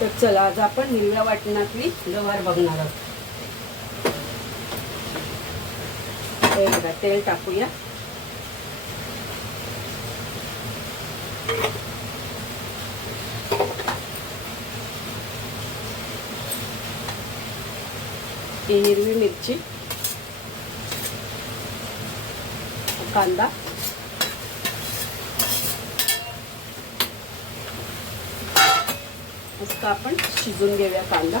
तर चला आज आपण हिरव्या वाटणातली गवार बघणार आहोत. हे बघा तेल टाकूया. ही हिरवी मिरची कांदा मस्त आपण शिजून घेऊया कांदा.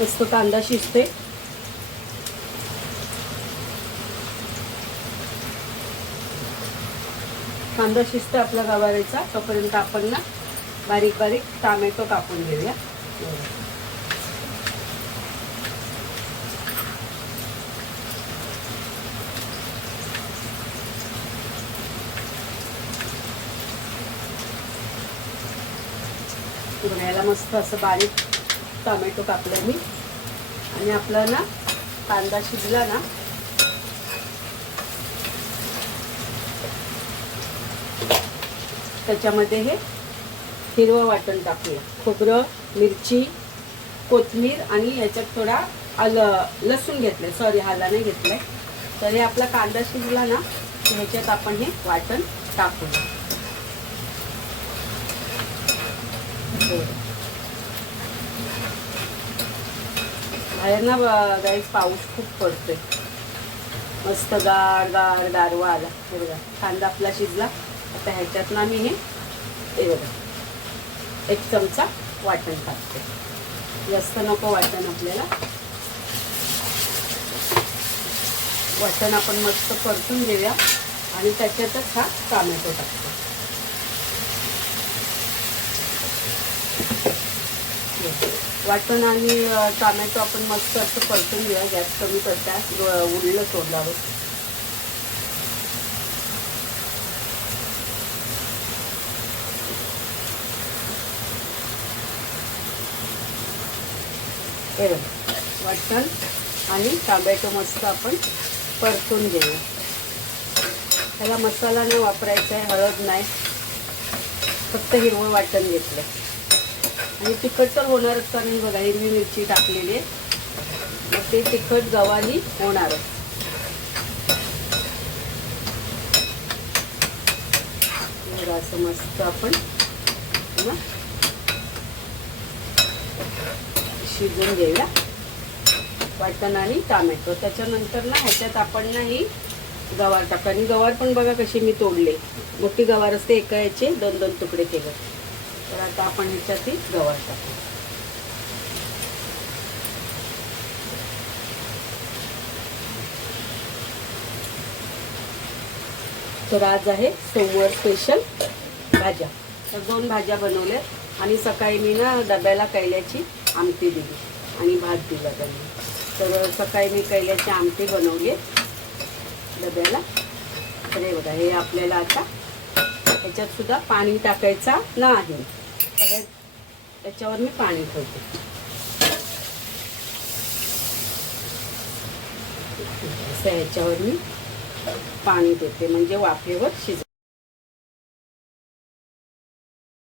मस्त कांदा शिजते कांदा शिजते आपला गवारीचा तोपर्यंत आपण ना बारीक बारीक टामॅटो कापून घेऊया. बघायला मस्त असं बारीक टोमॅटो कापलं मी आणि आपला ना कांदा शिजला ना त्याच्यामध्ये हे हिरवं वाटण टाकूया. खोबरं मिरची कोथमीर आणि याच्यात थोडा आल लसूण घेतलं सॉरी हाला नाही घेतलंय. तर हे आपला कांदा शिजला ना ह्याच्यात आपण हे वाटण टाकूया. बाहेर ना गाईस पाऊस खूप पडतोय. मस्त गार गार गारवा आला. हे बघा कांदा आपला शिजला. आता ह्याच्यात ना मी हे हे बघा एक चमचा वाटण टाकते जास्त नको वाटण आपल्याला. वाटण आपण मस्त परतून घेऊया. आणि त्याच्यातच हा टामॅटो टाकतो वाटण आणि अ, टोमॅटो आपण मस्त असं परतून घेऊया. गॅस कमी करता उडलं सोडल्यावर. हे वाटण आणि टोमॅटो मस्त आपण परतून घेऊया. ह्याला मसाला नाही वापरायचा आहे हळद नाही. फक्त हिरवं वाटण घेतलं. आणि तिखट तर होणारच कारण बघा हिरवी मिरची टाकलेली आहे. मग ते तिखट गव्हानी होणारच बघा, असं मस्त आपण शिजून घेऊया. वाटण आणि टामॅटो. त्याच्यानंतर ना ह्याच्यात आपण नाही गवार टाका. आणि गवार पण बघा कशी मी तोडले. मोठी गवार असते एका याचे दोन दोन तुकडे केले. तर आता आपण ह्याच्यातही गवार टाकू. तर आज आहे सोमवार स्पेशल भाज्या. तर दोन भाज्या बनवल्या आणि सकाळी मी ना डब्याला कैल्याची आमटी दिली आणि भात दिला त्यांनी. तर सकाळी मी कैल्याची आमटी बनवली डब्याला. तर हे बघा हे आपल्याला आता ह्याच्यात सुद्धा पाणी टाकायचा नाही त्याच्यावर मी पाणी ठेवते. असं ह्याच्यावर मी पाणी देते. म्हणजे वाफेवर शिज